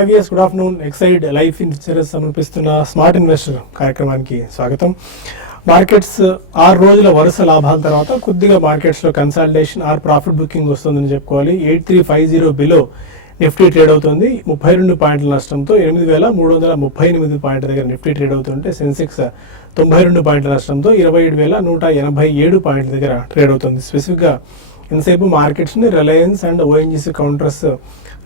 IVS good afternoon. Exide life insurance సమర్పిస్తున్న smart investor కార్యక్రమానికి స్వాగతం. మార్కెట్స్ 6 రోజుల వరుస లాభాల తర్వాత కొద్దిగా మార్కెట్స్లో కన్సాలిడేషన్ ఆర్ ప్రాఫిట్ బుకింగ్ వస్తుందని చెప్పుకోవాలి. 8350 బిలో నిఫ్టీ ట్రేడ్ అవుతుంది. 32 పాయింట్ల నష్టంతో 8338 పాయింట్ల దగ్గర నిఫ్టీ ట్రేడ్ అవుతుంటే సెన్సెక్స్ 92 పాయింట్ల నష్టంతో 27187 పాయింట్ల దగ్గర ట్రేడ్ అవుతుంది. స్పెసిఫిక్గా ఇంతసేపు మార్కెట్స్ని రిలయన్స్ అండ్ ఓఎన్జీసీ కౌంటర్స్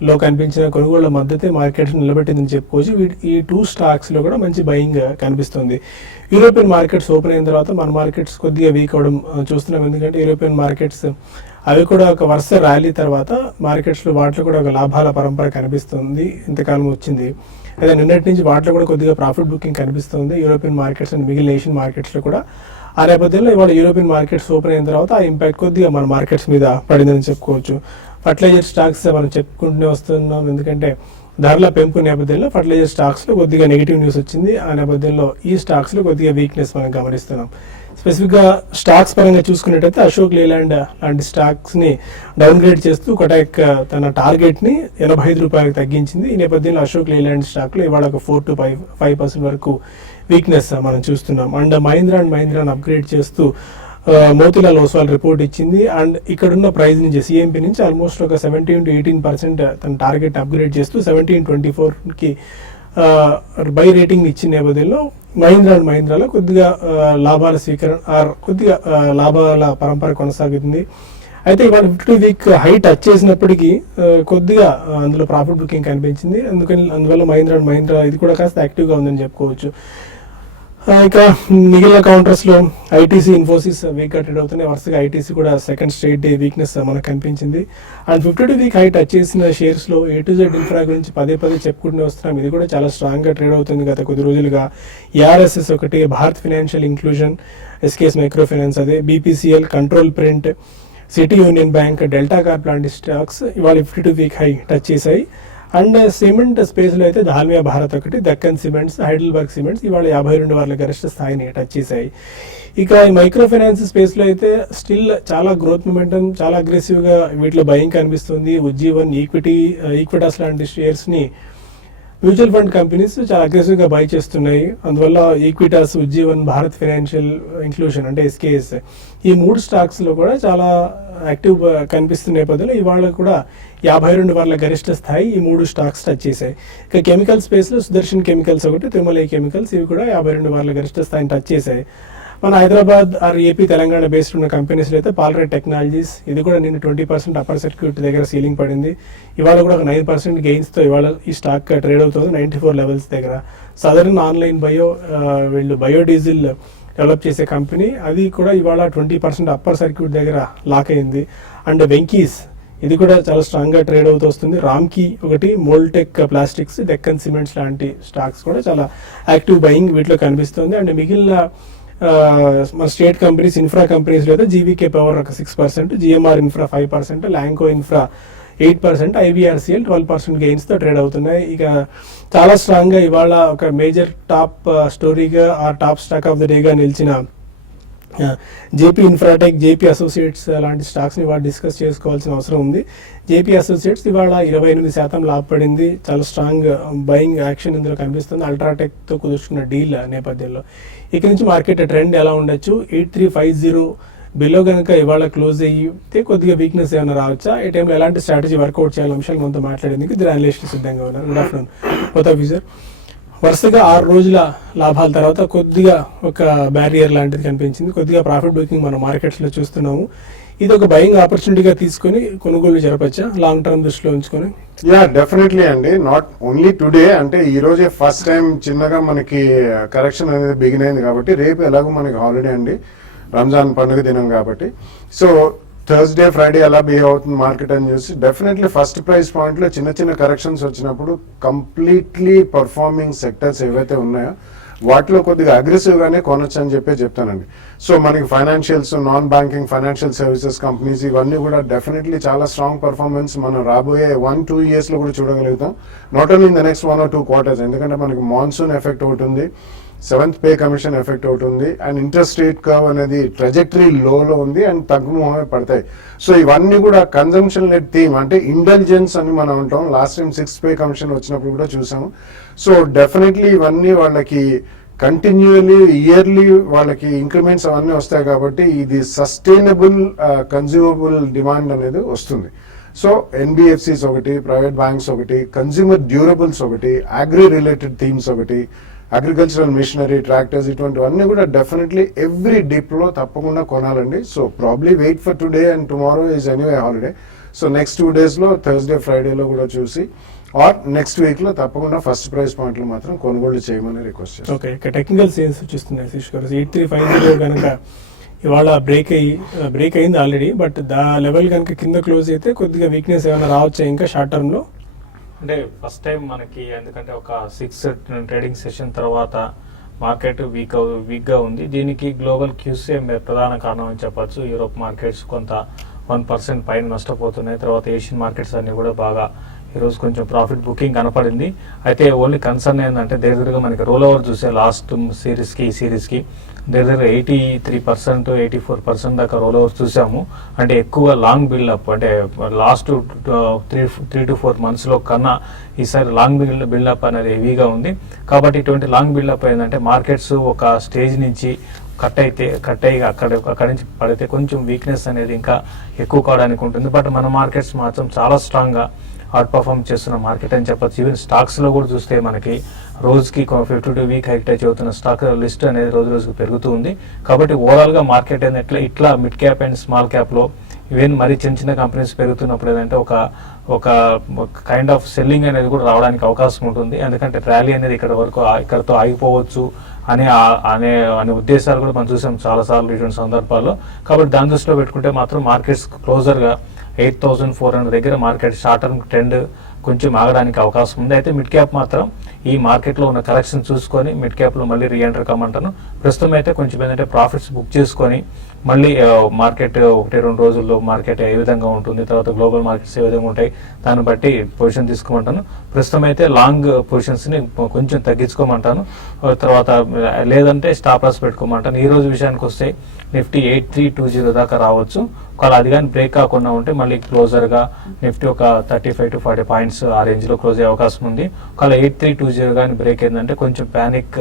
లో కనిపించిన కొనుగోళ్ల మద్దతే మార్కెట్స్ నిలబెట్టిందని చెప్పుకోవచ్చు. ఈ 2 స్టాక్స్లో కూడా మంచి బయింగ్ కనిపిస్తుంది. యూరోపియన్ మార్కెట్స్ ఓపెన్ అయిన తర్వాత మన మార్కెట్స్ కొద్దిగా వీక్ అవడం చూస్తున్నాం. ఎందుకంటే యూరోపియన్ మార్కెట్స్ అవి కూడా ఒక వరుస ర్యాలీ తర్వాత మార్కెట్స్లో వాటిలో కూడా ఒక లాభాల పరంపర కనిపిస్తుంది. ఇంతకాలం వచ్చింది. అదే నిన్నటి నుంచి వాటిలో కూడా కొద్దిగా ప్రాఫిట్ బుకింగ్ కనిపిస్తుంది యూరోపియన్ మార్కెట్స్ అండ్ మిగిలిన ఏషియన్ మార్కెట్స్లో కూడా. ఆ నేపథ్యంలో ఇవాళ యూరోపియన్ మార్కెట్స్ ఓపెన్ అయిన తర్వాత ఆ ఇంపాక్ట్ కొద్దిగా మన మార్కెట్స్ మీద పడిందని చెప్పుకోవచ్చు. ఫర్టిలైజర్ స్టాక్స్ మనం చెప్పుకుంటూనే వస్తున్నాం. ఎందుకంటే ధరల పెంపు నేపథ్యంలో ఫర్టిలైజర్ స్టాక్స్లో కొద్దిగా నెగిటివ్ న్యూస్ వచ్చింది. ఆ నేపథ్యంలో ఈ స్టాక్స్లో కొద్దిగా వీక్నెస్ మనం గమనిస్తున్నాం. స్పెసిఫిక్గా స్టాక్స్ పరంగా చూసుకున్నట్టయితే అశోక్ లేలాండ్ లాంటి స్టాక్స్ని డౌన్గ్రేడ్ చేస్తూ కొటాక్ తన టార్గెట్ని 85 రూపాయలకు తగ్గించింది. ఈ నేపథ్యంలో అశోక్ లేలాండ్ స్టాక్లో ఇవాళ ఒక 4 to 5% వరకు వీక్నెస్ మనం చూస్తున్నాం. అండ్ మహీంద్రాని అప్గ్రేడ్ చేస్తూ మోతీలాల్ ఓస్వాల్ రిపోర్ట్ ఇచ్చింది. అండ్ ఇక్కడున్న ప్రైస్ నుంచి సిఎంపి నుంచి ఆల్మోస్ట్ ఒక 17 to 18% తన టార్గెట్ అప్గ్రేడ్ చేస్తూ 1724కి బై రేటింగ్ ఇచ్చిన నేపథ్యంలో మహీంద్రాలో కొద్దిగా లాభాల స్వీకరణ కొద్దిగా లాభాల పరంపర కొనసాగుతుంది. అయితే ఇవాళ 52 వీక్ హై టచ్ చేసినప్పటికీ కొద్దిగా అందులో ప్రాఫిట్ బుకింగ్ కనిపించింది. అందువల్ల మహీంద్రా ఇది కూడా కాస్త యాక్టివ్గా ఉందని చెప్పుకోవచ్చు. ఇక మిగిలిన కౌంటర్స్లో ఐటీసీ, ఇన్ఫోసిస్ వీక్గా ట్రేడ్ అవుతున్నాయి. వరుసగా ఐటీసీ కూడా సెకండ్ స్ట్రైట్ డే వీక్నెస్ మనకు కనిపించింది. అండ్ 52 వీక్ హై టచ్ చేసిన షేర్స్లో A to Z ఇన్ఫ్రా గురించి పదే చెప్పుకుంటూనే వస్తున్నాం. ఇది కూడా చాలా స్ట్రాంగ్గా ట్రేడ్ అవుతుంది గత కొద్ది రోజులుగా. ARSS ఒకటి, Bharat Financial Inclusion, SKS Micro Finance, అదే BPCL, Control Print, City Union Bank, Delta Corp లాంటి స్టాక్స్ ఇవాళ 52 వీక్ హై టచ్ చేశాయి. అండ్ సిమెంట్ స్పేస్లో అయితే దాల్మియా భారత్ ఒకటి, దక్కన్ సిమెంట్స్, హైడెల్బర్గ్ సిమెంట్స్ ఇవాళ 52 వార్ల గరిష్ట స్థాయిని టచ్ చేశాయి. ఇక ఈ మైక్రో ఫైనాన్స్ స్పేస్లో అయితే స్టిల్ చాలా గ్రోత్ మొమెంటం, చాలా అగ్రెసివ్గా వీటిలో బయింగ్ కనిపిస్తుంది. ఉజ్జీవన్, ఈక్విటాస్ లాంటి షేర్స్ని మ్యూచువల్ ఫండ్ కంపెనీస్ చాలా అగ్రెసివ్గా బై చేస్తున్నాయి. అందువల్ల Equitas, Ujjivan, Bharat financial inclusion అంటే ఎస్కేఎస్ ఈ 3 స్టాక్స్లో కూడా చాలా యాక్టివ్ కనిపిస్తున్న నేపథ్యంలో ఇవాళ కూడా 52 వార్ల గరిష్ట స్థాయి ఈ 3 స్టాక్స్ టచ్ చేశాయి. ఇక కెమికల్ స్పేస్లో సుదర్శన్ కెమికల్స్ ఒకటి, తిరుమల కెమికల్స్ ఇవి కూడా 52 వార్ల గరిష్ట స్థాయిని టచ్ చేశాయి. మన Hyderabad are AP Telangana based ఉన్న కంపెనీస్లో అయితే పాల్రైట్ టెక్నాలజీస్ ఇది కూడా నిన్న 20% అప్పర్ సర్క్యూట్ దగ్గర సీలింగ్ పడింది. ఇవాళ కూడా ఒక 9% గెయిన్స్తో ఇవాళ ఈ స్టాక్ ట్రేడ్ అవుతుంది 94 లెవెల్స్ దగ్గర. సదరన్ ఆన్లైన్ వీళ్ళు బయోడీజిల్ డెవలప్ చేసే కంపెనీ అది కూడా ఇవాళ 20% అప్పర్ సర్క్యూట్ దగ్గర లాక్ అయింది. అండ్ వెంకీస్ ఇది కూడా చాలా స్ట్రాంగ్గా ట్రేడ్ అవుతూ వస్తుంది. రామ్కీ ఒకటి, మోల్టెక్ ప్లాస్టిక్స్, డెక్కన్ సిమెంట్స్ లాంటి స్టాక్స్ కూడా చాలా యాక్టివ్ బయింగ్ వీటిలో కనిపిస్తుంది. అండ్ మిగిలిన మన స్టేట్ కంపెనీస్, ఇన్ఫ్రా కంపెనీస్లో అయితే జీవీకే పవర్ ఒక 6%, GMR Infra 5%, Lanco Infra 8%, IVRCL 12% గెయిన్స్తో ట్రేడ్ అవుతున్నాయి. ఇక చాలా స్ట్రాంగ్గా ఇవాళ ఒక మేజర్ టాప్ స్టోరీగా ఆ టాప్ స్టాక్ ఆఫ్ ద డేగా నిలిచిన జేపీ ఇన్ఫ్రాటెక్, జేపీ అసోసియేట్స్ లాంటి స్టాక్స్ని ఇవాళ డిస్కస్ చేసుకోవాల్సిన అవసరం ఉంది. జేపీ అసోసియేట్స్ ఇవాళ 28% లాభపడింది. చాలా స్ట్రాంగ్ బయింగ్ యాక్షన్ ఇందులో కనిపిస్తుంది అల్ట్రాటెక్తో కుదుర్చుకున్న డీల్ నేపథ్యంలో. ఇక నుంచి మార్కెట్ ట్రెండ్ ఎలా ఉండొచ్చు? 8350 బిలో కనుక ఇవాళ క్లోజ్ అయితే కొద్దిగా వీక్నెస్ ఏమైనా రావచ్చా? ఈ టైంలో ఎలాంటి స్ట్రాటజీ వర్కౌట్ చేయాలని అంశాలు మనతో మాట్లాడేందుకు ఇద్దరు అనలిస్టులు సిద్ధంగా ఉన్నారు. Good afternoon both of you sir. వరుసగా 6 రోజుల లాభాల తర్వాత కొద్దిగా ఒక బ్యారియర్ లాంటిది కనిపించింది. కొద్దిగా ప్రాఫిట్ బుకింగ్ మనం మార్కెట్స్లో చూస్తున్నాము. ఇది ఒక బయింగ్ ఆపర్చునిటీగా తీసుకొని కొనుగోలు జరపచ్చా లాంగ్ టర్మ్ దృష్టిలో ఉంచుకొని? యా డెఫినెట్లీ అండి. నాట్ ఓన్లీ టుడే, అంటే ఈ రోజే ఫస్ట్ టైం చిన్నగా మనకి కరెక్షన్ అనేది బిగిన్ అయింది కాబట్టి రేపు ఎలాగో మనకి హాలిడే అండి, రంజాన్ పండుగ దినం కాబట్టి. సో థర్స్డే, ఫ్రైడే ఎలా బిహేవ్ అవుతుంది మార్కెట్ అని చూసి డెఫినెట్లీ ఫస్ట్ ప్రైస్ పాయింట్లో చిన్న కరెక్షన్స్ వచ్చినప్పుడు కంప్లీట్లీ పర్ఫార్మింగ్ సెక్టర్స్ ఏవైతే ఉన్నాయో వాటిలో కొద్దిగా అగ్రెసివ్గానే కొనొచ్చు అని చెప్తానండి. సో మనకి financials, non banking financial services companies ఇవన్నీ కూడా డెఫినెట్లీ చాలా స్ట్రాంగ్ పర్ఫార్మెన్స్ మనం రాబోయే 1-2 ఇయర్స్లో కూడా చూడగలుగుతాం. Not only in the next 1 or 2 quarters, ఎందుకంటే మనకి మాన్సూన్ ఎఫెక్ట్ ఒకటి ఉంది. సెవెంత్ పే కమిషన్ ఎఫెక్ట్ అవుతుంది అండ్ ఇంట్రెస్ట్ రేట్ కర్వ్ అనేది ట్రెజెక్టరీ లోలో ఉంది అండ్ తగ్గుముఖమే పడతాయి. సో ఇవన్నీ కూడా కన్జంప్షన్ లెడ్ థీమ్, అంటే ఇంటెలిజెన్స్ అని మనం అంటాం. Last time sixth pay commission వచ్చినప్పుడు కూడా చూసాము. సో డెఫినెట్లీ ఇవన్నీ వాళ్ళకి కంటిన్యూలీ ఇయర్లీ వాళ్ళకి ఇంక్రిమెంట్స్ అవన్నీ వస్తాయి కాబట్టి ఇది సస్టైనబుల్ కన్జ్యూమబుల్ డిమాండ్ అనేది వస్తుంది. సో ఎన్బిఎఫ్సిస్ ఒకటి, ప్రైవేట్ బ్యాంక్స్ ఒకటి, కన్జ్యూమర్ డ్యూరబుల్స్ ఒకటి, అగ్రి రిలేటెడ్ థీమ్స్ ఒకటి, అగ్రికల్చరల్ మిషనరీ, ట్రాక్టర్స్, ఇటువంటివన్నీ కూడా డెఫినెట్లీ ఎవ్రీ డిప్లో తప్పకుండా కొనాలండి. So probably wait for today and tomorrow is anyway holiday. So next 2 daysలో థర్స్డే ఫ్రైడేలో కూడా చూసి ఆర్ నెక్స్ట్ వీక్లో తప్పకుండా ఫస్ట్ ప్రైస్ పాయింట్లు మాత్రం కొనుగోలు చేయమని రిక్వెస్ట్ చేస్తాను. ఓకే, ఇక టెక్నికల్ సేల్స్ చూస్తున్నాయి శిష్ గారు. 8350 కనుక ఇవాళ బ్రేక్ అయింది ఆల్రెడీ, బట్ దా లెవెల్ కనుక కింద క్లోజ్ అయితే కొద్దిగా వీక్నెస్ ఏమైనా రావచ్చా ఇంకా షార్ట్ టర్మ్లో? అంటే ఫస్ట్ టైం మనకి ఎందుకంటే ఒక 6 ట్రేడింగ్ సెషన్ తర్వాత మార్కెట్ వీక్గా ఉంది. దీనికి గ్లోబల్ క్యూసీ ప్రధాన కారణం అని చెప్పచ్చు. యూరోప్ మార్కెట్స్ కొంత 1% పైన నష్టపోతున్నాయి. తర్వాత ఏషియన్ మార్కెట్స్ అన్ని కూడా బాగా ఈరోజు కొంచెం ప్రాఫిట్ బుకింగ్ కనపడింది. అయితే ఓన్లీ కన్సర్న్ ఏంటంటే దగ్గరగా మనకి రోల్ ఓవర్ చూసే లాస్ట్ సిరీస్కి ఈ సిరీస్కి దగ్గర 83%, 84% దాకా రోల్ ఓవర్ చూసాము. అంటే ఎక్కువ లాంగ్ బిల్డప్, అంటే లాస్ట్ 3 to 4 monthsలో కన్నా ఈసారి లాంగ్ బిల్డప్ అనేది హెవీగా ఉంది. కాబట్టి ఇటువంటి లాంగ్ బిల్డప్ ఏంటంటే మార్కెట్స్ ఒక స్టేజ్ నుంచి కట్ అయ్యి అక్కడి నుంచి పడితే కొంచెం వీక్నెస్ అనేది ఇంకా ఎక్కువ కావడానికి ఉంటుంది. బట్ మన మార్కెట్స్ మాత్రం చాలా స్ట్రాంగ్గా అవుట్ పర్ఫార్మ్ చేస్తున్న మార్కెట్ అని చెప్పచ్చు. ఈవెన్ స్టాక్స్లో కూడా చూస్తే మనకి రోజుకి 52 వీక్ హైక్ టచ్ అవుతున్న స్టాక్ లిస్ట్ అనేది రోజుకి పెరుగుతూ ఉంది. కాబట్టి ఓవరాల్గా మార్కెట్ అనేది ఇట్లా మిడ్ క్యాప్ అండ్ స్మాల్ క్యాప్లో ఈవెన్ మరి చిన్న కంపెనీస్ పెరుగుతున్నప్పుడు ఏదంటే ఒక కైండ్ ఆఫ్ సెల్లింగ్ అనేది కూడా రావడానికి అవకాశం ఉంటుంది. ఎందుకంటే ర్యాలీ అనేది ఇక్కడతో ఆగిపోవచ్చు అనే ఉద్దేశాలు కూడా మనం చూసాం చాలాసార్లు ఇటువంటి సందర్భాల్లో. కాబట్టి దాని దృష్టిలో పెట్టుకుంటే మాత్రం మార్కెట్స్ క్లోజర్గా 8400 దగ్గర మార్కెట్ షార్ట్ టర్మ్ ట్రెండ్ కొంచెం ఆగడానికి అవకాశం ఉంది. అయితే మిడ్ క్యాప్ మాత్రం ఈ మార్కెట్లో ఉన్న కరెక్షన్ చూసుకొని మిడ్ క్యాప్లో మళ్ళీ రీఎంటర్ కమ్మంటాను. ప్రస్తుతం అయితే కొంచెం ఏంటంటే ప్రాఫిట్స్ బుక్ చేసుకొని మళ్ళీ మార్కెట్ 1-2 రోజుల్లో మార్కెట్ ఏ విధంగా ఉంటుంది, తర్వాత గ్లోబల్ మార్కెట్స్ ఏ విధంగా ఉంటాయి దాన్ని బట్టి పొజిషన్ తీసుకోమంటాను. ప్రస్తుతం అయితే లాంగ్ పొజిషన్స్ని కొంచెం తగ్గించుకోమంటాను. తర్వాత లేదంటే స్టాప్ లాస్ పెట్టుకోమంటాను. ఈ రోజు విషయానికి వస్తే నిఫ్టీ 8320 దాకా రావచ్చు. ఒకవేళ అది కానీ బ్రేక్ కాకుండా ఉంటే మళ్ళీ క్లోజర్గా నిఫ్టీ ఒక 35 to 40 పాయింట్స్ ఆ రేంజ్లో క్లోజ్ అయ్యే అవకాశం ఉంది. ఒకవేళ 8320 కానీ బ్రేక్ అయిందంటే కొంచెం ప్యానిక్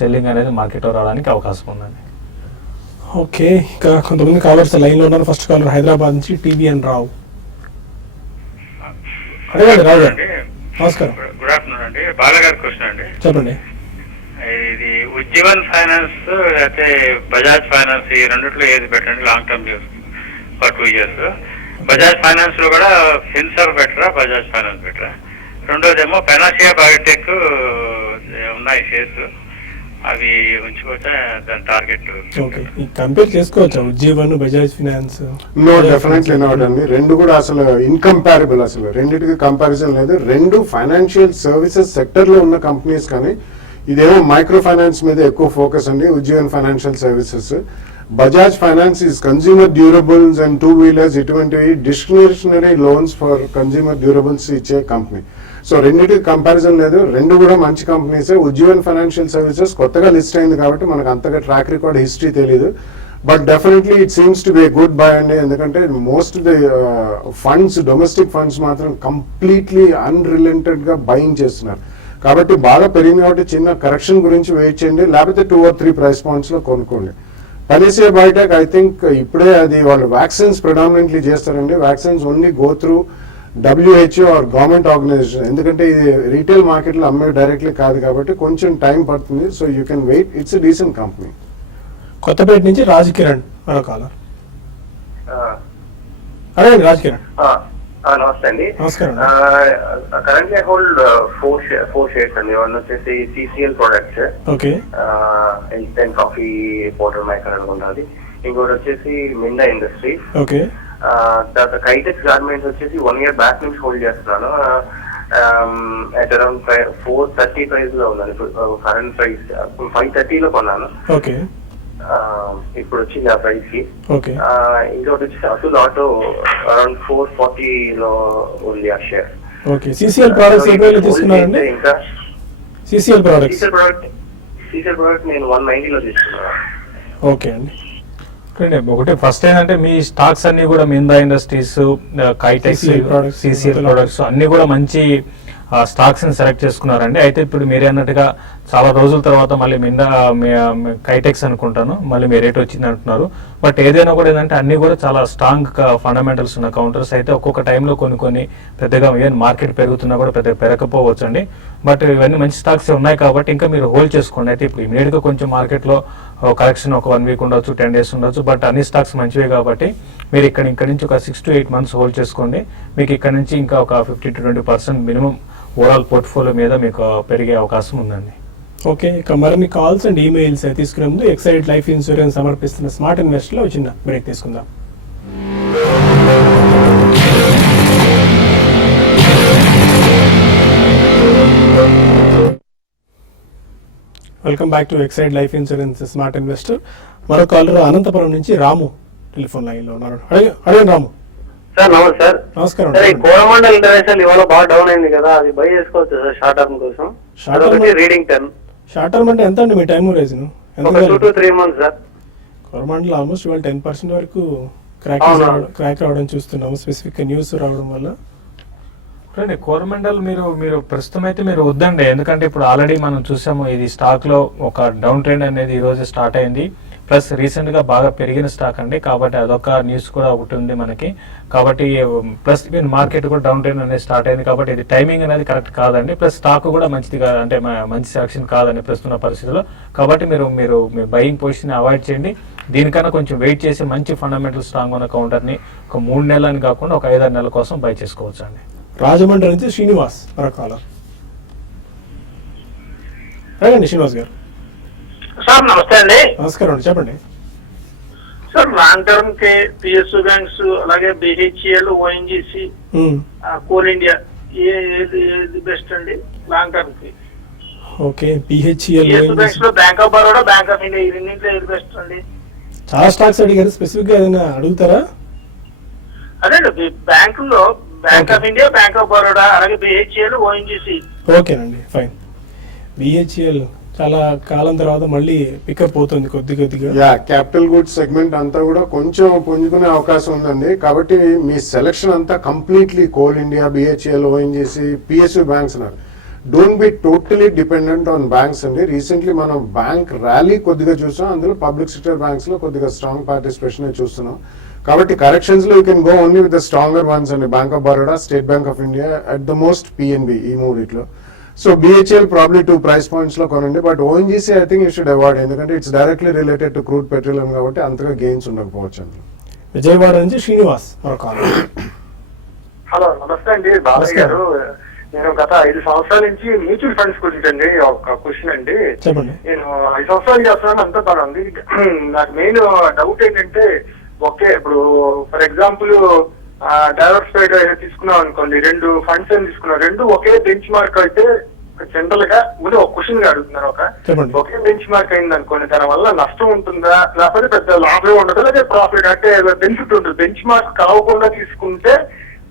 సెల్లింగ్ అనేది మార్కెట్లో రావడానికి అవకాశం ఉందండి. ఓకే, ఇంకా కొంతమంది కాలర్స్ లైన్లో ఉన్నారు. ఫస్ట్ కాలర్ హైదరాబాద్ నుంచి టీబీఎన్ రావు. అడగండి రావు గారు. నమస్కారం. గుడ్ ఆఫ్టర్నూన్ అండి. బాలగారి క్వశ్చన్ అండి. చెప్పండి. ఇది ఉజ్జీవన్ ఫైనాన్స్ అయితే బజాజ్ ఫైనాన్స్ ఈ రెండిట్లో ఏది better long term for 2 years? Bajaj finance లో కూడా ఫిన్సర్ బెటరా, బజాజ్ ఫైనాన్స్ బెటరా? రెండోదేమో పెనాషియా బయోటెక్ ఉన్నాయి షేర్స్, అవి ఉంచుకోవచ్చా దాని టార్గెట్? ఓకే, కంపేర్ చేసుకోవచ్చా Ujjivan Bajaj finance? No, definitely not అండి. రెండు కూడా అసలు ఇన్కంపారబుల్, అసలు రెండింటికి కంపారిజన్ లేదు. రెండు ఫైనాన్షియల్ సర్వీసెస్ సెక్టర్ లో ఉన్న కంపెనీస్, కానీ ఇదేమో మైక్రో ఫైనాన్స్ మీద ఎక్కువ ఫోకస్ అండి. Ujjivan financial services, Bajaj finance is consumer durables and 2-wheelers, ఇటువంటివి discretionary loans for consumer durables ఇచ్చే కంపెనీ. సో రెండింటికి కంపారిజన్ లేదు, రెండు కూడా మంచి కంపెనీసే. ఉజ్జీవన్ ఫైనాన్షియల్ సర్వీసెస్ కొత్తగా లిస్ట్ అయింది కాబట్టి మనకు అంతగా ట్రాక్ రికార్డ్ హిస్టరీ తెలియదు. But definitely it seems to be good bye అండి. ఎందుకంటే most the funds, domestic funds మాత్రం కంప్లీట్లీ అన్రిలేటెడ్ గా బయింగ్ చేస్తున్నారు. కాబట్టి బాగా పెరిగింది కాబట్టి చిన్న కరెక్షన్ గురించి వెయిట్ చేయండి, లేకపోతే 2 or 3 ప్రైస్ పాయింట్స్ లో కొనుక్కోండి. పెనాషియా బయోటెక్ ఐ థింక్ ఇప్పుడే అది వాళ్ళు వ్యాక్సిన్స్ ప్రిడామినెంట్లీ చేస్తారండి. Vaccines only go through WHO or government organisation, ఎందుకంటే ఇది రీటైల్ మార్కెట్లో అమ్మే డైరెక్ట్లీ కాదు కాబట్టి కొంచెం టైం పడుతుంది. So you can wait, it's a decent company. Kothapeta నుంచి రాజ్ కిరణ్ మరో కాలర్. అడగండి రాజ్ కిరణ్. నమస్తే అండి. నమస్కారం. కరెంట్లీ ఐ హోల్డ్ 4 shares అండి. వన్ వచ్చేసి CCL products, okay, instant coffee powder maker అనుకుంటుంది. ఇంకోటి వచ్చేసి మిండా ఇండస్ట్రీస్, ఓకే. తర్వాత కైటెక్స్ గార్మెంట్స్ వచ్చేసి 1 year బ్యాక్ నుంచి హోల్డ్ చేస్తున్నాను. అట్ అరౌండ్ 430 ప్రైస్ లో ఉందండి. కరెంట్ ప్రైస్ 530 లో కొన్నాను. ఓకే, ఇప్పుడు వచ్చింది ఆ ప్రైస్ కి. ఓకే. ఇంకోటి వచ్చేసి అతుల్ ఆటో అరౌండ్ 440 లో ఉంది ఆ షేర్. ఓకే. CCL ప్రొడక్ట్స్ ఏ ప్రైస్ తీసుకున్నారండి? ఇంకా CCL ప్రొడక్ట్స్ సీసీఎల్ ప్రోడక్ట్ నేను 190లో తీసుకున్నాను. ఓకే అండి. ఒకటి ఫస్ట్ ఏంటంటే మీ స్టాక్స్ అన్ని కూడా Minda Industries, Kitex, CCL products, CCL Products అన్ని కూడా మంచి స్టాక్స్ ని సెలెక్ట్ చేసుకున్నారండి. అయితే ఇప్పుడు మీరే అన్నట్టుగా చాలా రోజుల తర్వాత మళ్ళీ మిందా కైటెక్స్ అనుకుంటాను మళ్ళీ మీ రేట్ వచ్చింది అంటున్నారు. బట్ ఏదైనా కూడా ఏంటంటే అన్ని కూడా చాలా స్ట్రాంగ్ ఫండమెంటల్స్ ఉన్న కౌంటర్స్. అయితే ఒక్కొక్క టైంలో కొన్ని పెద్దగా మార్కెట్ పెరుగుతున్నా కూడా పెద్దగా పెరగకపోవచ్చు అండి. బట్ ఇవన్నీ మంచి స్టాక్స్ ఉన్నాయి కాబట్టి ఇంకా మీరు హోల్డ్ చేసుకోండి. అయితే ఇప్పుడు ఇమీడియట్ గా కొంచెం మార్కెట్ లో కరెక్షన్ ఒక 1 వీక్ ఉండొచ్చు, 10 days ఉండొచ్చు. బట్ అన్ని స్టాక్స్ మంచివే కాబట్టి మీరు ఇక్కడ నుంచి ఒక 6 to 8 months హోల్డ్ చేసుకోండి. మీకు ఇక్కడ నుంచి ఇంకా ఒక 15 to 20% మినిమం ఓవరాల్ పోర్ట్ఫోలియో మీద మీకు పెరిగే అవకాశం ఉందండి. ఓకే, ఇక మరిన్ని కాల్స్ అండ్ ఈమెయిల్స్ తీసుకునే ముందు ఎక్సైడ్ లైఫ్ ఇన్సూరెన్స్ సమర్పిస్తున్న స్మార్ట్ ఇన్వెస్ట్ లో చిన్న బ్రేక్ తీసుకుందాం. Welcome back to Exide life insurance smart investor. మరో కాలర్ అనంతపురం నుంచి రాము టెలిఫోన్ లైన్ లో ఉన్నారు. అడగండి రాము. సార్ నమస్తే సార్. నమస్కారం. సార్, ఈ కోరమండల్ ఇంటర్నేషనల్ ఇవాళ బాగా డౌన్ అయింది కదా, అది బై చేసుకోవచ్చు సార్ షార్ట్ టర్మ్ కోసం? Short term reading 10 short term అంటే ఎంత అండి మీ టైం రైజన్? ఒక 2 to 3 months sir. Coromandel almost ఇవాళ 10% వరకు క్రాక్ రావడం చూస్తున్నాము, స్పెసిఫిక్ న్యూస్ రావడం వల్ల. కోరమండల్ మీరు ప్రస్తుతం అయితే మీరు వద్దండి. ఎందుకంటే ఇప్పుడు ఆల్రెడీ మనం చూసాము ఇది స్టాక్ లో ఒక డౌన్ ట్రెండ్ అనేది ఈ రోజు స్టార్ట్ అయింది. ప్లస్ రీసెంట్ గా బాగా పెరిగిన స్టాక్ అండి. కాబట్టి అదొక న్యూస్ కూడా ఒకటి ఉంది మనకి. కాబట్టి ప్లస్ మార్కెట్ కూడా డౌన్ ట్రెండ్ అనేది స్టార్ట్ అయింది. కాబట్టి ఇది టైమింగ్ అనేది కరెక్ట్ కాదండి. ప్లస్ స్టాక్ కూడా మంచిది కాదు, అంటే మంచి సెలక్షన్ కాదండి ప్రస్తుత పరిస్థితిలో. కాబట్టి మీరు బయింగ్ పొజిషన్ అవాయిడ్ చేయండి. దీనికన్నా కొంచెం వెయిట్ చేసి మంచి ఫండమెంటల్ స్ట్రాంగ్ ఉన్న కౌంటర్ ని ఒక 3 నెలలని కాకుండా ఒక 5-6 నెలల కోసం బై చేసుకోవచ్చు అండి. రాజమండ్రి నుంచి శ్రీనివాస్ మరొక అడగండి శ్రీనివాస్ గారు. సార్ నమస్తే అండి. నమస్కారం అండి, చెప్పండి. సార్, లాంగ్ టర్మ్ కి పిఎస్యు బ్యాంక్స్, అలాగే బిహెచ్ఎల్, ఓఎన్జీసీ, కోల్ ఇండియా, ఏది బెస్ట్ అండి లాంగ్ టర్మ్ కి? ఓకే, పిహెచ్ఎల్, బ్యాంక్స్ లో bank of Baroda, bank of India, ఈ రెండింటిలో ఏది బెస్ట్ అండి? చాలా స్టాక్స్ అడిగారు, స్పెసిఫిక్ గా ఏదైనా అడుగుతారా? అదే బ్యాంకుల్లో bank of India, bank of Baroda, అలాగే బిహెచ్ఎల్, ఓఎన్జీసీ. ఓకేనండి, ఫైన్. బిహెచ్ఎల్ చాలా కాలం తర్వాత మళ్ళీ పికప్ అవుతుంది కొద్దిగా. యా, క్యాపిటల్ గుడ్స్ సెగ్మెంట్ అంతా కూడా కొంచెం పుంజుకునే అవకాశం ఉందండి. కాబట్టి మీ సెలక్షన్ అంతా completely Coal India, BHEL, ONGC, PSU banks అన్నారు. Don't be totally dependent on banks అండి. రీసెంట్లీ మనం బ్యాంక్ ర్యాలీ కొద్దిగా చూసాం, అందులో పబ్లిక్ సెక్టర్ బ్యాంక్స్ లో కొద్దిగా స్ట్రాంగ్ పార్టిసిపేషన్ చూస్తున్నాం. కాబట్టి కరెక్షన్స్ లో you can go only with the stronger ones అండి. Bank of Baroda, State Bank of India, at the most PNB, ఈ మూడిట్లో. So BHEL probably 2 price points లో కొనండి. But ONGC I think you should avoid, ఎందుకంటే it's directly related to crude petroleum కాబట్టి అంతగా gains ఉండకపోవచ్చు అండి. విజయవాడ నుంచి శ్రీనివాస్ మరొక హలో, నమస్తే అండి బాలయ్య గారు. నేను గత 5 సంవత్సరాల నుంచి మ్యూచువల్ ఫండ్స్ గురించి అండి ఒక క్వశ్చన్ అండి. చెప్పండి. నేను 5 సంవత్సరాలు చేస్తున్నాను, అంతా బాగుంది. నాకు మెయిన్ డౌట్ ఏంటంటే, ఓకే ఇప్పుడు ఫర్ ఎగ్జాంపుల్ డైవర్సిఫైడ్ తీసుకున్నాం అనుకోండి, 2 ఫండ్స్ అని తీసుకున్నాం, 2 ఒకే బెంచ్ మార్క్ అయితే జనరల్ గా ముందు ఒక క్వశ్చన్ అడుగుతున్నాను. ఒకే బెంచ్ మార్క్ అయింది అనుకోండి, దాని వల్ల నష్టం ఉంటుందా, లేకపోతే పెద్ద లాభం ఉండదు, లేదా ప్రాఫిట్ అంటే బెనిఫిట్ ఉంటుంది? బెంచ్ మార్క్ కావకుండా తీసుకుంటే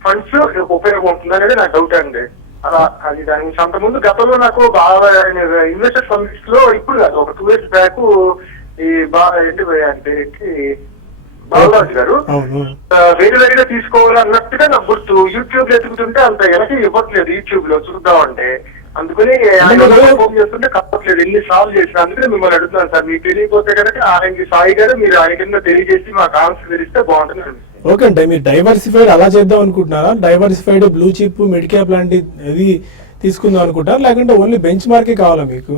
ఫండ్స్ ఉపయోగం ఉంటుంది అనేది నా డౌట్ అండి. అలా అది దాని గురించి అంతకుముందు గతంలో నాకు బాగా ఇన్వెస్టర్ ఫండ్స్ లో, ఇప్పుడు కాదు ఒక 2 years బ్యాక్, ఈ బాలరాజు గారు వేరుగా తీసుకోవాలి అన్నట్టుగా నాకు గుర్తు. యూట్యూబ్ లో ఎదుగుతుంటే అంత వెనక ఇవ్వట్లేదు, యూట్యూబ్ లో చూద్దామంటే. అందుకని ఫోన్ చేస్తుంటే కప్పట్లేదు, ఎన్ని సాల్వ్ చేసిన. అందుకని మిమ్మల్ని అడుగుతున్నాను సార్, మీకు తెలియకపోతే కనుక ఆయనకి సాయి గారు మీరు ఆయన కింద తెలియజేసి మాకు ఆన్సర్ తెలిస్తే బాగుంటుంది అనిపిస్తుంది. ఓకే అంటే మీరు డైవర్సిఫైడ్ అలా చేద్దాం అనుకుంటున్నారా? Diversified blue chip, mid cap లాంటి అది తీసుకుందాం అనుకుంటారా, లేకుంటే ఓన్లీ బెంచ్ మార్కే కావాలా మీకు?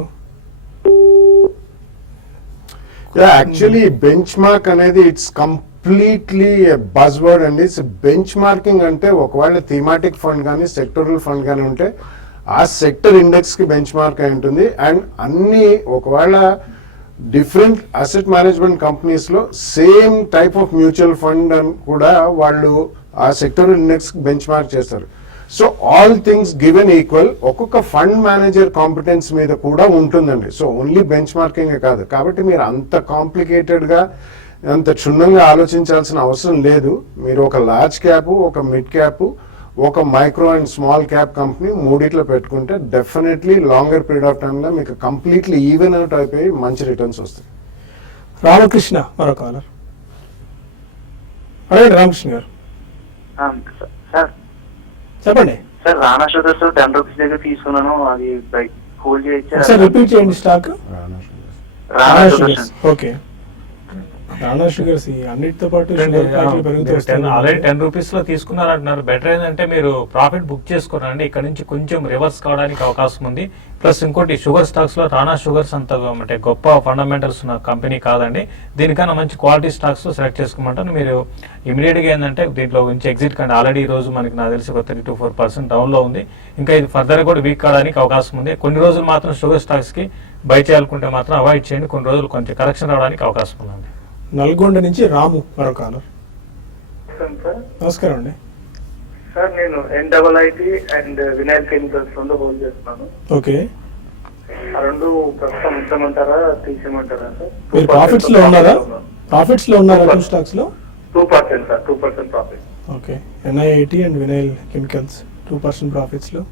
యాక్చువల్లీ బెంచ్ మార్క్ అనేది ఇట్స్ కంప్లీట్లీ బజ్ వర్డ్ అండి. బెంచ్ మార్కింగ్ అంటే ఒకవేళ థీమాటిక్ ఫండ్ కానీ సెక్టరల్ ఫండ్ కానీ ఉంటే ఆ సెక్టర్ ఇండెక్స్ కి బెంచ్ మార్క్ అయి ఉంటుంది. అండ్ అన్ని ఒకవేళ డిఫరెంట్ అసెట్ మేనేజ్మెంట్ కంపెనీస్ లో same type of mutual fund అని కూడా వాళ్ళు ఆ సెక్టర్ ఇండెక్స్ కి బెంచ్ మార్క్ చేస్తారు. So all things given equal ఒక్కొక్క ఫండ్ మేనేజర్ కాంపిటెన్స్ మీద కూడా ఉంటుందండి. సో ఓన్లీ బెంచ్ మార్కింగ్ కాదు. కాబట్టి మీరు అంత కాంప్లికేటెడ్ గా అంత క్షుణ్ణంగా ఆలోచించాల్సిన అవసరం లేదు. మీరు ఒక లార్జ్ క్యాప్, ఒక మిడ్ క్యాప్, ఒక micro and small cap company మూడిట్లో పెట్టుకుంటే డెఫినెట్లీ లాంగర్ పీరియడ్ ఆఫ్ టైంలో మీకు కంప్లీట్లీ ఈవెన్ అవుట్ అయిపోయి మంచి రిటర్న్స్ వస్తాయి. రామకృష్ణ మరో కాలర్. అడగండి రామకృష్ణ గారు. సార్ చెప్పండి. సార్ రాణా షుగర్స్ 10 రూపీస్ దగ్గర తీసుకున్నాను, అది హోల్డ్ చేయొచ్చా? ఒకసారి రిపీట్ చేయండి stock. Rana sugars. Okay. Rana sugars ఈ అన్నిటితో పాటు షుగర్ ప్యాకెట్లు పెరుగుతూ వస్తున్నాయి. ఆల్రెడీ 10 రూపీస్ లో తీసుకున్నారంటున్నారు. బెటర్ ఏంటంటే మీరు ప్రాఫిట్ బుక్ చేసుకోరండి, ఇక్కడ నుంచి కొంచెం రివర్స్ కావడానికి అవకాశం ఉంది. ప్లస్ ఇంకోటి షుగర్ స్టాక్స్ లో రాణా షుగర్స్ అంత అంటే గొప్ప ఫండమెంటల్స్ ఉన్న కంపెనీ కాదండి. దీనికన్నా మంచి క్వాలిటీ స్టాక్స్ సెలెక్ట్ చేసుకోమంటారు. మీరు ఇమీడియట్ గా ఏంటంటే దీంట్లో నుంచి ఎగ్జిట్ కండి. ఆల్రెడీ ఈ రోజు మనకి నాకు తెలిసి ఒక 3 to 4% డౌన్ లో ఉంది. ఇంకా ఇది ఫర్దర్ కూడా వీక్ కావడానికి అవకాశం ఉంది. కొన్ని రోజులు మాత్రం షుగర్ స్టాక్స్ కి బై చేయాలనుకుంటే మాత్రం అవాయిడ్ చేయండి. కొన్ని రోజులు కొంచెం కరెక్షన్ రావడానికి అవకాశం ఉందండి. నల్గొండ నుంచి రాము మరో కాలర్. నమస్కారం అండి. సార్ నేను NIIT అండ్ వినైల్ కెమికల్స్ రెండు హోల్డ్ చేస్తున్నాను. ఓకే. ఆ రెండు ప్రస్తుతం ఉంచమంటారా తీసేయమంటారా సార్? మీరు ప్రాఫిట్స్ లో ఉన్నారా? ప్రాఫిట్స్ లో ఉన్నారా టూ స్టాక్స్ లో? 2% sir, 2% profit. Okay. NIIT and vinyl chemicals 2% profits లో.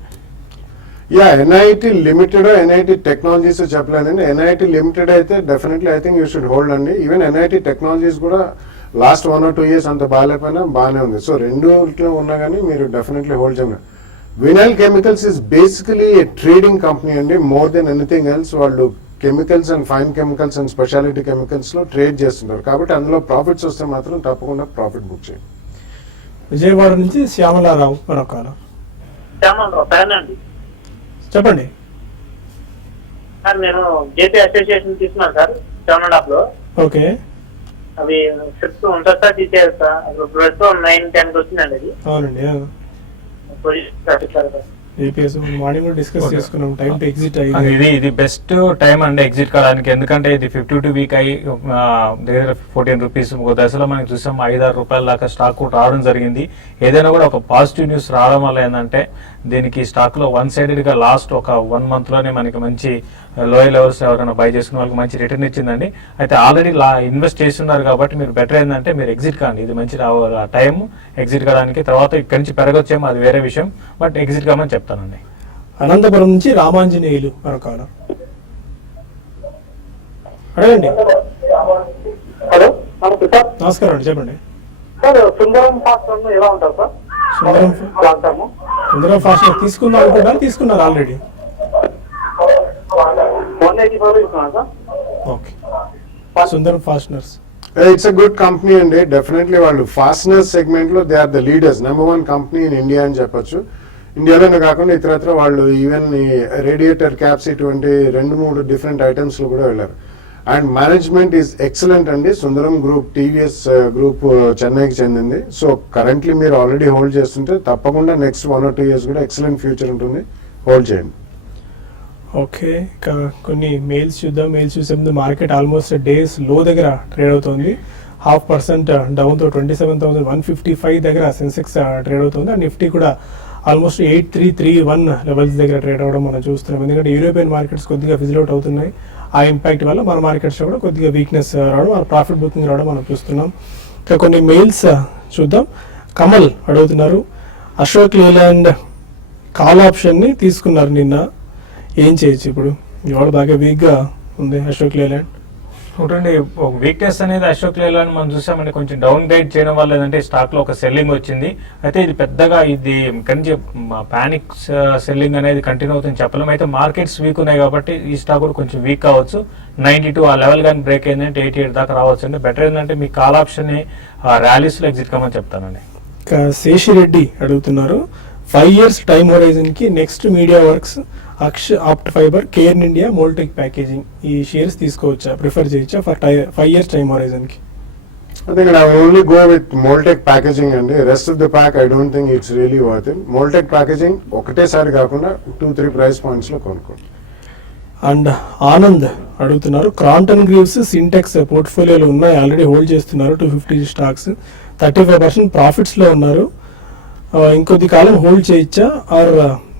NIT లిమిటెడ్ NIT టెక్నాలజీస్ చెప్పలేదండి. NIT లిమిటెడ్ అయితే definitely I think you should hold అండి. ఈవెన్ NIT టెక్నాలజీస్ కూడా లాస్ట్ 1 or 2 years అంత బాగాలేకపోయినా బాగానే ఉంది. సో రెండులో ఉన్నా కానీ మీరు డెఫినెట్లీ హోల్డ్ చేయండి. Vinyl chemicals is basically A trading company అండి. మోర్ దెన్ ఎనీథింగ్ ఎల్స్ వాళ్ళు chemicals and fine chemicals and speciality chemicals లో ట్రేడ్ చేస్తుంటారు. కాబట్టి అందులో ప్రాఫిట్స్ వస్తే మాత్రం తప్పకుండా ప్రాఫిట్ బుక్ చేయండి. విజయవాడ నుంచి శ్యామలారావు మరో కాలర్. చెప్పండి. సార్ నేను జేపీ అసోసియేషన్ తీసుకున్నాను సార్ 7.5 లో. ఓకే. అవి షిప్స్ ఉంటుంది సార్, తీసేస్తా. ప్రస్తుతం 9-10 వచ్చిందండి అది. అవునండి. పొజిషన్ ఏపీఎస్ మార్నింగ్ కూడా డిస్కస్ చేసుకున్నాం. టైం టు ఎగ్జిట్ అయ్యింది. ఇది బెస్ట్ టైం అండి ఎగ్జిట్ కావడానికి. ఎందుకంటే ఇది 52 వీక్ అయ్యి దగ్గర 14 రూపీస్ ఒక దశలో మనకి చూసాం 5-6 రూపాయల దాకా స్టాక్ రావడం జరిగింది. ఏదైనా కూడా ఒక పాజిటివ్ న్యూస్ రావడం వల్ల ఏంటంటే దీనికి స్టాక్ లో వన్ సైడెడ్ గా లాస్ట్ ఒక 1 month లోనే మనకి మంచి లోయర్ లెవెల్స్ ఎవరైనా బై చేసుకున్న వాళ్ళకి మంచి రిటర్న్ ఇచ్చిందండి. అయితే ఆల్రెడీ ఇన్వెస్ట్ చేస్తున్నారు కాబట్టి మీరు బెటర్ ఏంటంటే మీరు ఎగ్జిట్ కాండి. ఇది మంచి టైం ఎగ్జిట్ కావడానికి. తర్వాత ఇక్కడి నుంచి పెరగొచ్చేమో అది వేరే విషయం, బట్ ఎగ్జిట్ కామని చెప్తానండి. అనంతపురం నుంచి రామాంజనేయులు మరొక అడగండి. హలో నమస్తే సార్. నమస్కారం అండి. చెప్పండి. సార్ సుందరం ఫాస్ట్ ఎలా ఉంటారు సార్? సుందరం ఫాస్ట్ తీసుకుందాం అనుకుంటారు, తీసుకున్నారు ఆల్రెడీ. 185 తీసుకున్నాను sir. Okay. Sundaram fasteners it's a good company అండి. డెఫినెట్లీ వాళ్ళు ఫాస్ట్నర్స్ సెగ్మెంట్ లో they are the leaders, number 1 company in India అని చెప్పొచ్చు. ఇండియాలోనే కాకుండా ఇతరత్ర వాళ్ళు ఈవెన్ రేడియేటర్ క్యాప్స్ ఇటువంటి 2-3 డిఫరెంట్ ఐటమ్స్ లో కూడా వెళ్ళారు. అండ్ మేనేజ్మెంట్ ఈజ్ ఎక్సలెంట్ అండి. సుందరం గ్రూప్ టీవీఎస్ గ్రూప్ చెన్నైకి చెందింది. సో కరెంట్లీ మీరు ఆల్రెడీ హోల్డ్ చేస్తుంటే తప్పకుండా నెక్స్ట్ 1 or 2 years కూడా ఎక్సలెంట్ ఫ్యూచర్ ఉంటుంది. హోల్డ్ చేయండి. ఓకే. ఇంకా కొన్ని మెయిల్స్ చూద్దాం. మెయిల్స్ చూసే ముందు మార్కెట్ ఆల్మోస్ట్ డేస్ లో దగ్గర ట్రేడ్ అవుతుంది. 0.5% డౌన్ తో 27,155 దగ్గర సెన్సెక్స్ ట్రేడ్ అవుతుంది. అండ్ నిఫ్టీ కూడా ఆల్మోస్ట్ 8331 లెవెల్స్ దగ్గర ట్రేడ్ అవ్వడం మనం చూస్తున్నాం. ఎందుకంటే యూరోపియన్ మార్కెట్స్ కొద్దిగా ఫిజిల్ అవుట్ అవుతున్నాయి. ఆ ఇంపాక్ట్ వల్ల మన మార్కెట్స్లో కూడా కొద్దిగా వీక్నెస్ రావడం, మన ప్రాఫిట్ బుకింగ్ రావడం మనం చూస్తున్నాం. ఇంకా కొన్ని మెయిల్స్ చూద్దాం. కమల్ అడుగుతున్నారు, అశోక్ లేలాండ్ కాల్ ఆప్షన్ని తీసుకున్నారు నిన్న, ఏం చేయొచ్చు ఇప్పుడు? ఇవాళ బాగా వీక్గా ఉంది అశోక్ లేలాండ్. చూడండి, ఒక వీక్నెస్ అనేది అశోక్ లేలాండ్ మనం చూసామంటే కొంచెం డౌన్ గ్రేడ్ చేయడం వల్ల ఏంటంటే స్టాక్ లో ఒక సెల్లింగ్ వచ్చింది. అయితే ఇది పెద్దగా ఇది పానిక్ సెల్లింగ్ అనేది కంటిన్యూ అవుతుంది చెప్పలేము. అయితే మార్కెట్స్ వీక్ ఉన్నాయి కాబట్టి ఈ స్టాక్ కూడా కొంచెం వీక్ కావచ్చు. 92 ఆ లెవెల్ కానీ బ్రేక్ అయిందంటే 88 దాకా రావచ్చు అండి. బెటర్ ఏంటంటే మీ కాల్ ఆప్షన్ ని ర్యాలీస్ లో ఎగ్జిట్ కమని చెప్తానండి. ఇంకా శేషిరెడ్డి అడుగుతున్నారు, 5 years టైం హొరైజన్ కి Next Media Works, Aksh Optifibre, Care India, Moldtek Packaging ఈ షేర్స్ తీసుకోవచ్చా, ప్రిఫర్ చేయొచ్చా ఫర్ 5 years టైం హొరైజన్ కి? I think I will only go with Moltec packaging and the rest of the pack I don't think it's really worth it. Moltec packaging ఒకటేసారి కాకుండా 2-3 price points లో కొనుక్కోండి. And Anand అడుగుతున్నారు, Crompton Greaves, Sintex పోర్ట్ఫోలియోలో ఉన్నాయి, already hold చేస్తున్నారు 250 stocks, 35% profits లో ఉన్నారు. ఇంకొద్ది కాలం హోల్డ్ చేయొచ్చా ఆర్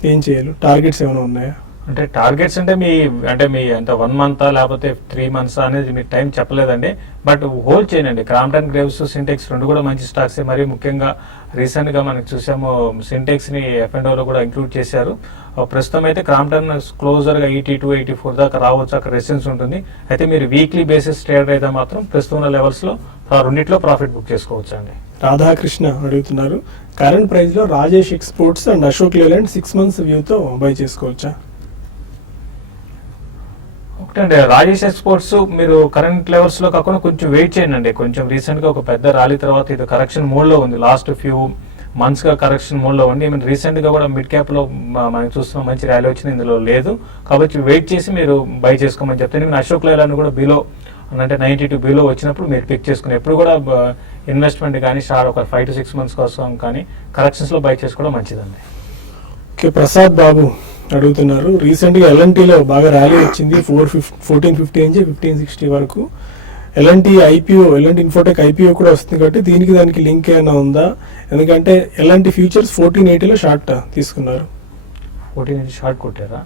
ఏం చేయాలి? టార్గెట్స్ ఏమైనా ఉన్నాయా? అంటే టార్గెట్స్ అంటే మీ అంటే 1 month లేకపోతే 3 months అనేది మీకు టైం చెప్పలేదండి. బట్ హోల్డ్ చేయండి. క్రాంప్టన్ గ్రేవ్స్, సింటెక్స్ రెండు కూడా మంచి స్టాక్స్. మరి ముఖ్యంగా రీసెంట్ గా మనకు చూసాము సింటెక్స్ ని F&Oలో కూడా ఇంక్లూడ్ చేశారు. ప్రస్తుతం అయితే క్రాంప్టన్ క్లోజర్ గా 82, 84 దాకా రావచ్చు, అక్కడ రెసిస్టెన్స్ ఉంటుంది. అయితే మీరు వీక్లీ బేసిస్ ట్రేడర్ అయితే మాత్రం ప్రస్తుతం ఉన్న లెవెల్స్ లో రెండిట్లో ప్రాఫిట్ బుక్ చేసుకోవచ్చు అండి. రాధాకృష్ణ అడుగుతున్నారు, కరెంట్ ప్రైస్ లో Rajesh Exports and Ashok Leyland 6 months వ్యూతో బై చేసుకోవచ్చా? ఒకటండి, రాజేష్ ఎక్స్పోర్ట్స్ మీరు కరెంట్ లెవెల్స్ లో కాకుండా కొంచెం వెయిట్ చేయండి. కొంచెం రీసెంట్ గా ఒక పెద్ద ర్యాలీ తర్వాత ఇది కరెక్షన్ మోడ్ లో ఉంది. లాస్ట్ ఫ్యూ మంత్స్ గా కరెక్షన్ మోడ్ లో ఉంది. ఈవెన్ రీసెంట్ గా కూడా మిడ్ క్యాప్ లో మనం చూస్తున్నాం మంచి ర్యాలీ వచ్చింది, ఇందులో లేదు. కాబట్టి వెయిట్ చేసి మీరు బై చేసుకోమని చెప్తాను. నేను అశోక్ లేలాండ్ కూడా బిలో అంటే 92 బిలో వచ్చినప్పుడు మీరు పిక్ చేసుకుని ఎప్పుడు కూడా ఇన్వెస్ట్మెంట్ కానీ ఒక 5 to 6 months కోసం కానీ కరెక్షన్స్ లో బై చేసుకోవడం మంచిదండి. ఓకే, ప్రసాద్ బాబు అడుగుతున్నారు, రీసెంట్ గా ఎల్ఎన్టీలో బాగా ర్యాలీ వచ్చింది 1450 నుంచి 1560 వరకు. ఎల్ఎన్టీ ఐపీఓ, ఎల్ఎన్టీ ఇన్ఫోటెక్ ఐపీఓ కూడా వస్తుంది కాబట్టి దీనికి దానికి లింక్ ఏమైనా ఉందా? ఎందుకంటే ఎల్ఎన్టీ ఫ్యూచర్స్ 1480లో షార్ట్ తీసుకున్నారు. 1480 షార్ట్ కొట్టారా?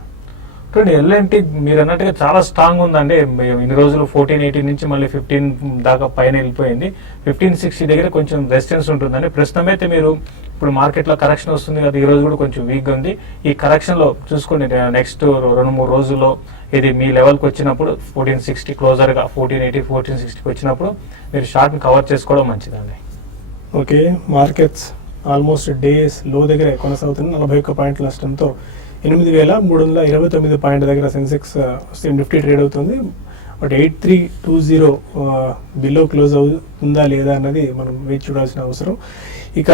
చూడండి, ఎల్ఎన్టీ మీరు అన్నట్టుగా చాలా స్ట్రాంగ్ ఉందండి. ఇన్ని రోజులు 1480 నుంచి మళ్ళీ 15 దాకా పైన వెళ్ళిపోయింది. 1560 దగ్గర కొంచెం రెసిస్టెన్స్ ఉంటుందండి. ప్రస్తుతం అయితే మీరు ఇప్పుడు మార్కెట్లో కరెక్షన్ వస్తుంది కదా, ఈ రోజు కూడా కొంచెం వీక్గా ఉంది. ఈ కరెక్షన్లో చూసుకోండి, నెక్స్ట్ 2-3 రోజుల్లో ఇది మీ లెవెల్కి వచ్చినప్పుడు 1460 క్లోజర్గా 1480, 1460 వచ్చినప్పుడు మీరు షార్ట్ని కవర్ చేసుకోవడం మంచిదండి. ఓకే, మార్కెట్స్ ఆల్మోస్ట్ డేస్ లో దగ్గర కొనసాగుతుంది. 41 పాయింట్ల నష్టంతో 8329 పాయింట్ దగ్గర సెన్సెక్స్ నిఫ్టీ ట్రేడ్ అవుతుంది. బట్ 8320 బిలో క్లోజ్ అవుతుందా లేదా అన్నది మనం వేచి చూడాల్సిన అవసరం. ఇక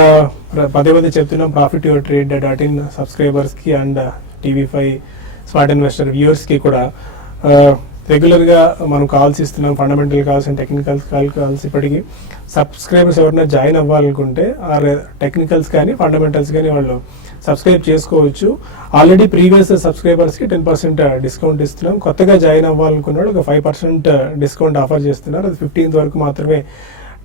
పదే చెప్తున్నాం, ప్రాఫిట్ యువర్ ట్రేడ్.in సబ్స్క్రైబర్స్కి అండ్ TV5 స్మార్ట్ ఇన్వెస్టర్ వ్యూవర్స్కి కూడా రెగ్యులర్గా మనం కాల్స్ ఇస్తున్నాం, fundamental calls and technical calls. ఇప్పటికీ సబ్స్క్రైబర్స్ ఎవరైనా జాయిన్ అవ్వాలనుకుంటే ఆ టెక్నికల్స్ కానీ ఫండమెంటల్స్ కానీ వాళ్ళు సబ్స్క్రైబ్ చేసుకోవచ్చు. ఆల్రెడీ ప్రీవియస్ సబ్స్క్రైబర్స్కి 10% డిస్కౌంట్ ఇస్తున్నాం. కొత్తగా జాయిన్ అవ్వాలనుకున్నాడు ఒక 5% డిస్కౌంట్ ఆఫర్ చేస్తున్నారు. అది 15th వరకు మాత్రమే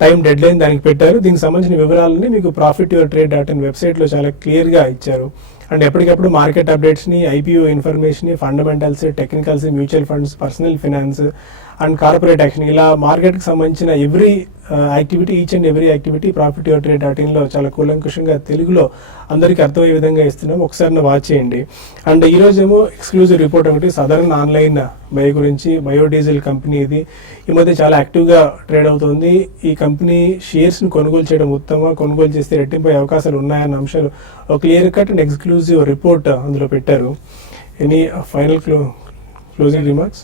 టైం డెడ్ లైన్ దానికి పెట్టారు. దీనికి సంబంధించిన వివరాలని మీకు ప్రాఫిట్ యువర్ ట్రేడ్.in వెబ్సైట్లో చాలా క్లియర్గా ఇచ్చారు. అండ్ ఎప్పటికప్పుడు మార్కెట్ అప్డేట్స్ని, ఐపీఓ ఇన్ఫర్మేషన్ని, fundamentals, technicals, mutual funds, personal finance and corporate action, ఇలా మార్కెట్కి సంబంధించిన every activity, each and every activity profit your ట్రేడ్.inలో చాలా కూలంకుషంగా తెలుగులో అందరికీ అర్థమయ్యే విధంగా ఇస్తున్నాం. ఒకసారి వాచ్ చేయండి. అండ్ ఈరోజేమో ఎక్స్క్లూజివ్ రిపోర్ట్ ఒకటి సదరన్ ఆన్లైన్ బై గురించి. బయోడీజిల్ కంపెనీ ఇది ఈ మధ్య చాలా యాక్టివ్గా ట్రేడ్ అవుతుంది. ఈ కంపెనీ షేర్స్ని కొనుగోలు చేయడం ఉత్తమ, కొనుగోలు చేస్తే రెట్టింపై అవకాశాలు ఉన్నాయన్న అంశాలు ఒక clear cut and exclusive report అందులో పెట్టారు. Any final closing remarks?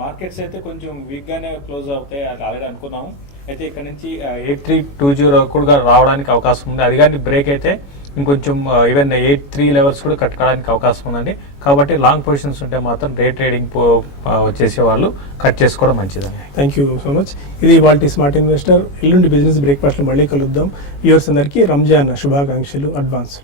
Markets అయితే కొంచెం వీక్ గానే క్లోజ్ అవుతాయి, అది ఆల్రెడీ అనుకున్నాము. అయితే ఇక్కడ నుంచి 8320 కూడా రావడానికి అవకాశం ఉంది. అది కానీ బ్రేక్ అయితే ఇంకొంచెం ఈవెన్ 83 లెవెల్స్ కూడా కట్టుకోవడానికి అవకాశం ఉందండి. కాబట్టి లాంగ్ పొజిషన్స్ ఉంటే మాత్రం డే ట్రేడింగ్ వచ్చేసే వాళ్ళు కట్ చేసుకోవడం మంచిదండి. Thank you so much. ఇది ఇవాల్టి స్మార్ట్ ఇన్వెస్టర్. ఎల్లుండి బిజినెస్ బ్రేక్ఫాస్ట్లో మళ్ళీ కలుద్దాం. వ్యూవర్స్ అందరికీ రంజాన్ శుభాకాంక్షలు అడ్వాన్స్.